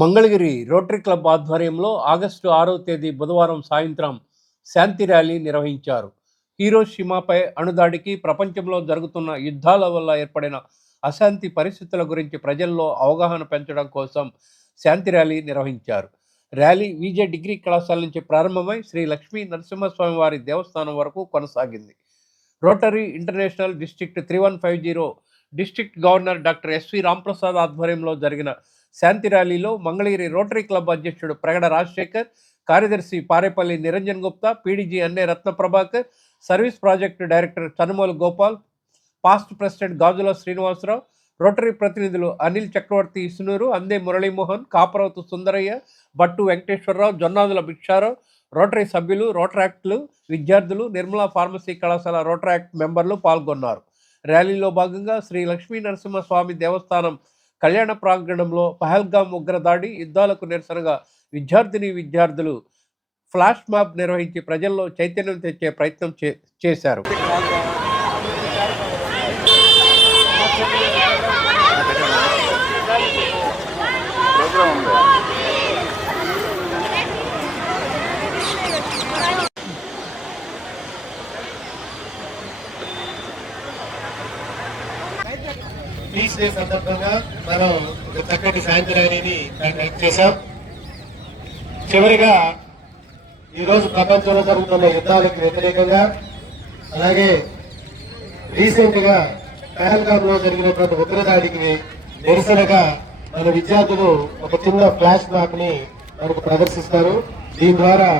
Mangalagiri rotary club ఆధ్వర్యంలో August 6వ తేదీ బుధవారం సాయంత్రం శాంతి ర్యాలీ నిర్వహించారు. హీరోషిమాపై అణుదాడికి, ప్రపంచంలో జరుగుతున్న యుద్ధాల వల్ల ఏర్పడిన అశాంతి పరిస్థితుల గురించి ప్రజల్లో అవగాహన పెంచడం కోసం శాంతి ర్యాలీ నిర్వహించారు. ర్యాలీ విజే డిగ్రీ కళాశాల నుంచి ప్రారంభమై శ్రీ లక్ష్మీ నరసింహస్వామి వారి దేవస్థానం వరకు కొనసాగింది. Rotary International district 3150 district governor doctor SV Ramprasad ఆధ్వర్యంలో జరిగిన శాంతి ర్యాలీలో మంగళగిరి రోటరీ క్లబ్ అధ్యక్షుడు ప్రగడ రాజశేఖర్, కార్యదర్శి Parepalli Niranjan Gupta, PDG Anne Ratna Prabhakar, service project director Chanumolu Gopal, past president Gajula Srinivasarao, Rotary ప్రతినిధులు అనిల్ చక్రవర్తి ఇసునూరు, అందే మురళీమోహన్, కాపరవతు సుందరయ్య, బట్టు వెంకటేశ్వరరావు, జొన్నాదుల భిక్షారావు, రోటరీ సభ్యులు, రోటరాక్టులు, విద్యార్థులు, నిర్మలా ఫార్మసీ కళాశాల రోటరాక్ట్ మెంబర్లు పాల్గొన్నారు. ర్యాలీలో భాగంగా శ్రీ లక్ష్మీ నరసింహస్వామి దేవస్థానం కళ్యాణ ప్రాంగణంలో పహల్గామ్ ఉగ్రదాడి, యుద్ధాలకు నిరసనగా విద్యార్థులు ఫ్లాష్ మాబ్ నిర్వహించి ప్రజల్లో చైతన్యం తెచ్చే ప్రయత్నం చేశారు. పీస్ డే సందర్భంగా మనం చక్కటి శాంతి ర్యాలీని కండక్ట్ చేశాం. చివరిగా ఈరోజు ప్రపంచంలో జరుగుతున్న యుద్ధాలకు వ్యతిరేకంగా, అలాగే రీసెంట్ గా పహల్గామ్ లో జరిగినటువంటి ఉగ్రదాడికి నిరసనగా మన విద్యార్థులు ఒక చిన్న ఫ్లాష్ మ్యాప్ ని మనకు ప్రదర్శిస్తారు. దీని ద్వారా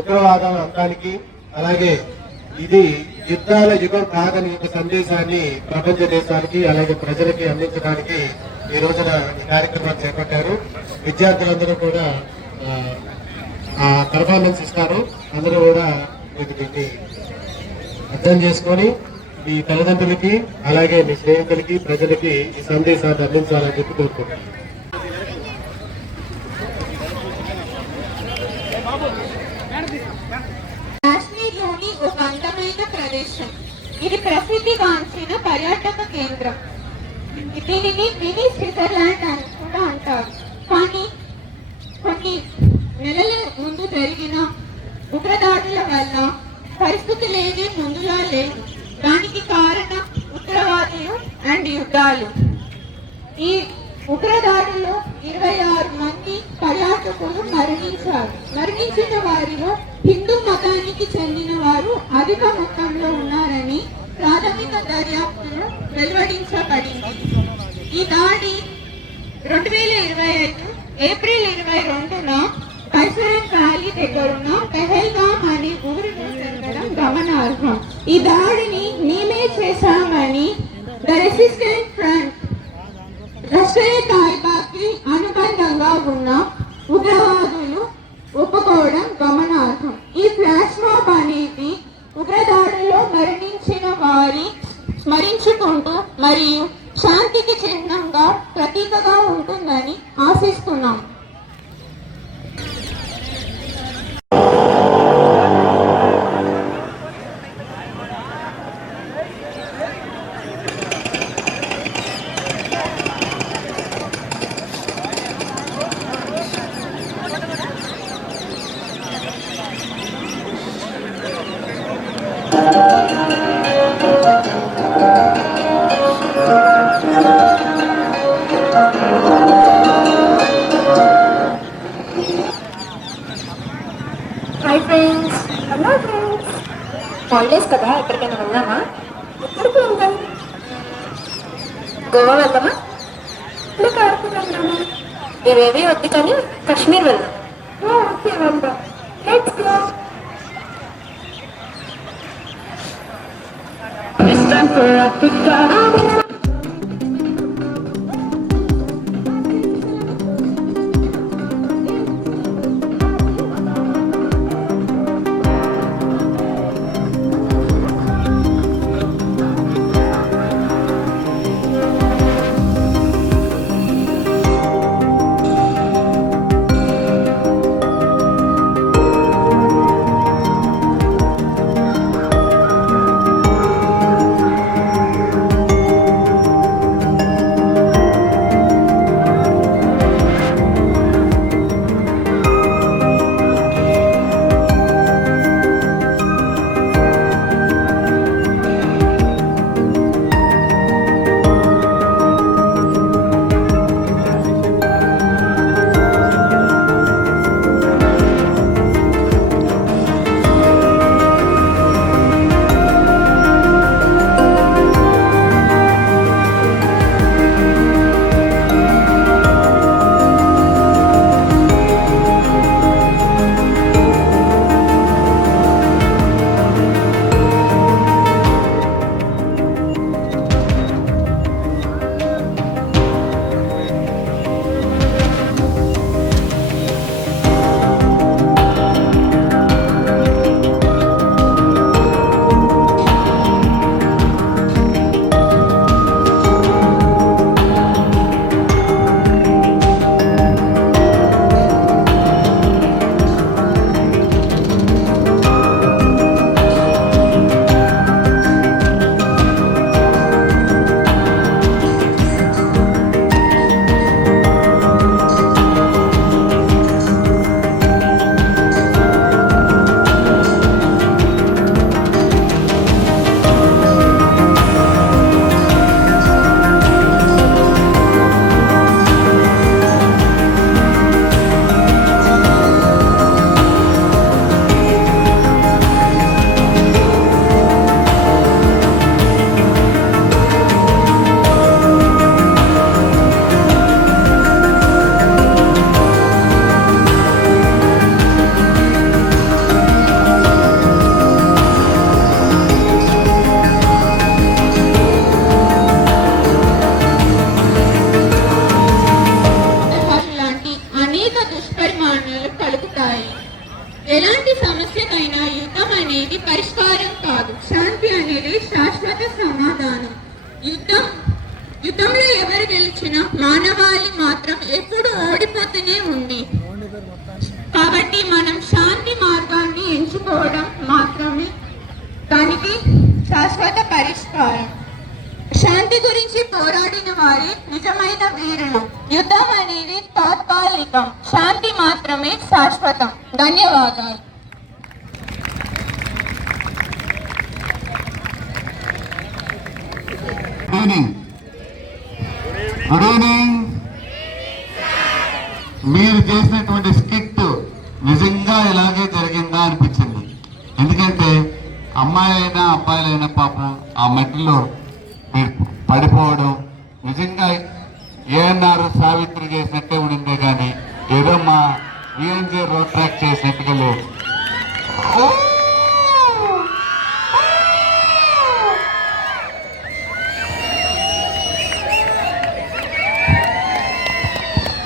ఉగ్రవాదం అంతానికి, అలాగే ఇది యుద్ధాల యుగం కాదని ఒక సందేశాన్ని ప్రపంచ దేశానికి అలాగే ప్రజలకి అందించడానికి ఈ రోజున ఈ కార్యక్రమాన్ని చేపట్టారు. విద్యార్థులందరూ కూడా పర్ఫార్మెన్స్ ఇస్తారు. అందరూ కూడా దీన్ని అర్థం చేసుకొని మీ తల్లిదండ్రులకి అలాగే మీ స్నేహితులకి ప్రజలకి ఈ సందేశాన్ని అందించాలని చెప్పి కోరుకుంటున్నాను. ఒక అందమైన ప్రదేశం. ఇది ప్రసిద్ధిగాంచిన పర్యాటక కేంద్రం. దీనిని మినీ స్విట్జర్లాండ్ అని కూడా అంటారు. కానీ కొన్ని నెలల ముందు జరిగిన ఉగ్రదాడుల వల్ల పరిస్థితులేవి ముందులా లేవు. దానికి కారణం ఉగ్రవాదులు అండ్ యుద్ధాలు. ఈ ఉగ్రదాడుల్లో 26 మంది పర్యాటకులు మరణించారు. మరణించిన వారిలో హిందూ మతానికి చెందిన వారు అధిక మొత్తంలో ఉన్నారని ప్రాథమిక దర్యాప్తులో వెలువడించబడింది. ఈ దాడి 2025 ఏప్రిల్ 22న కైసరన్ వ్యాలీ దగ్గరున్న పహల్గామ్ అనే ఊరిలో జరగడం గమనార్హం. ఈ దాడిని మేమే చేశామని ద రెసిస్టెంట్ ఫ్రంట్ లష్కరే తోయిబాకి అనుబంధంగా ఉన్న ఉగ్రవాదులు ఒప్పుకోవడం గమనార్హం. ఈ ఫ్లాష్ మాబ్ అనేది ఉగ్రదాడుల్లో మరణించిన వారి స్మరించుకుంటూ మరియు శాంతికి చిహ్నంగా ప్రతీకగా ఉంటుందని ఆశిస్తున్నాం. హాలిడేస్ కదా, ఎక్కడికైనా వెళ్దామా? ఎక్కడికి వెళ్దాం? గోవా వెళ్దామా? ఇక్కడ వెళ్దామా? ఇవేవి వద్దు కానీ కాశ్మీర్ వెళ్దాం. ఓకే వెళ్దాం. Let's go. యుద్ధంలో ఎవరు గెలిచినా మానవాళి మాత్రం ఎప్పుడు ఓడిపోతూనే ఉంది. కాబట్టి మనం శాంతి మార్గాన్ని ఎంచుకోవడం మాత్రమే దానికి శాశ్వత పరిష్కారం. శాంతి గురించి పోరాడిన వారే నిజమైన వీరులు. యుద్ధం అనేది తాత్కాలికం, శాంతి మాత్రమే శాశ్వతం. ధన్యవాదాలు. Good evening. మీరు చేసినటువంటి స్కిట్ నిజంగా ఇలాగే జరిగిందా అనిపించింది. ఎందుకంటే అమ్మాయిలైనా అబ్బాయిలైనా పాపం ఆ మట్టిలో మీరు పడిపోవడం నిజంగా ఏఎన్ఆర్ సావిత్రి చేసినట్టే ఉండిందే కానీ ఏదో మా విఎన్జే రోడ్ ట్రాక్ చేసినట్టుగా లేదు.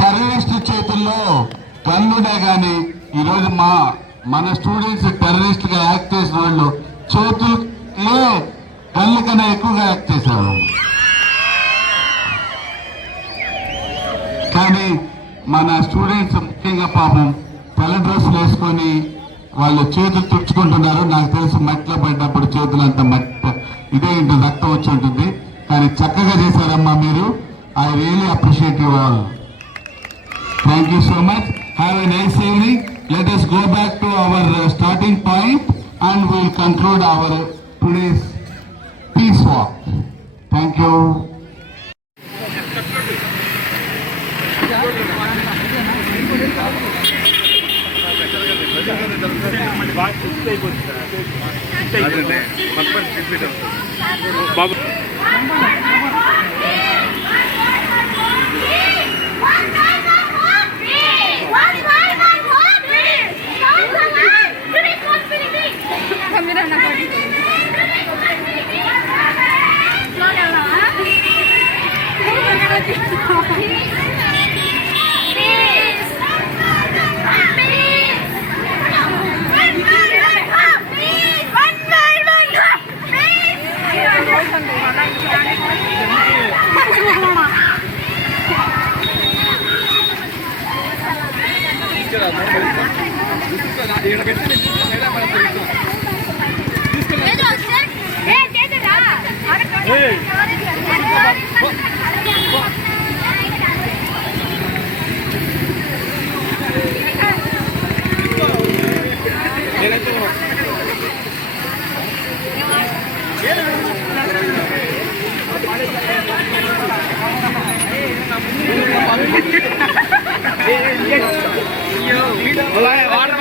టెర్రరిస్ట్ చేతుల్లో గన్నుడే కానీ ఈరోజు మన స్టూడెంట్స్ టెర్రరిస్ట్ గా యాక్ట్ చేసిన వాళ్ళు చేతులే గన్ల కన్నా ఎక్కువగా యాక్ట్ చేశారు. కానీ మన స్టూడెంట్స్ ముఖ్యంగా పాపం తెల్ల డ్రెస్సులు వేసుకొని వాళ్ళు చేతులు తుడుచుకుంటున్నారు. నాకు తెలిసి మట్టిలో పడినప్పుడు చేతులు అంత మట్టి ఇదే ఇంత రక్తం వచ్చి ఉంటుంది. కానీ చక్కగా చేశారమ్మా మీరు. I really appreciate you all. Thank you so much. Have a nice evening. Let us go back to our starting point and we will conclude our today's peace walk. Thank you. Babu water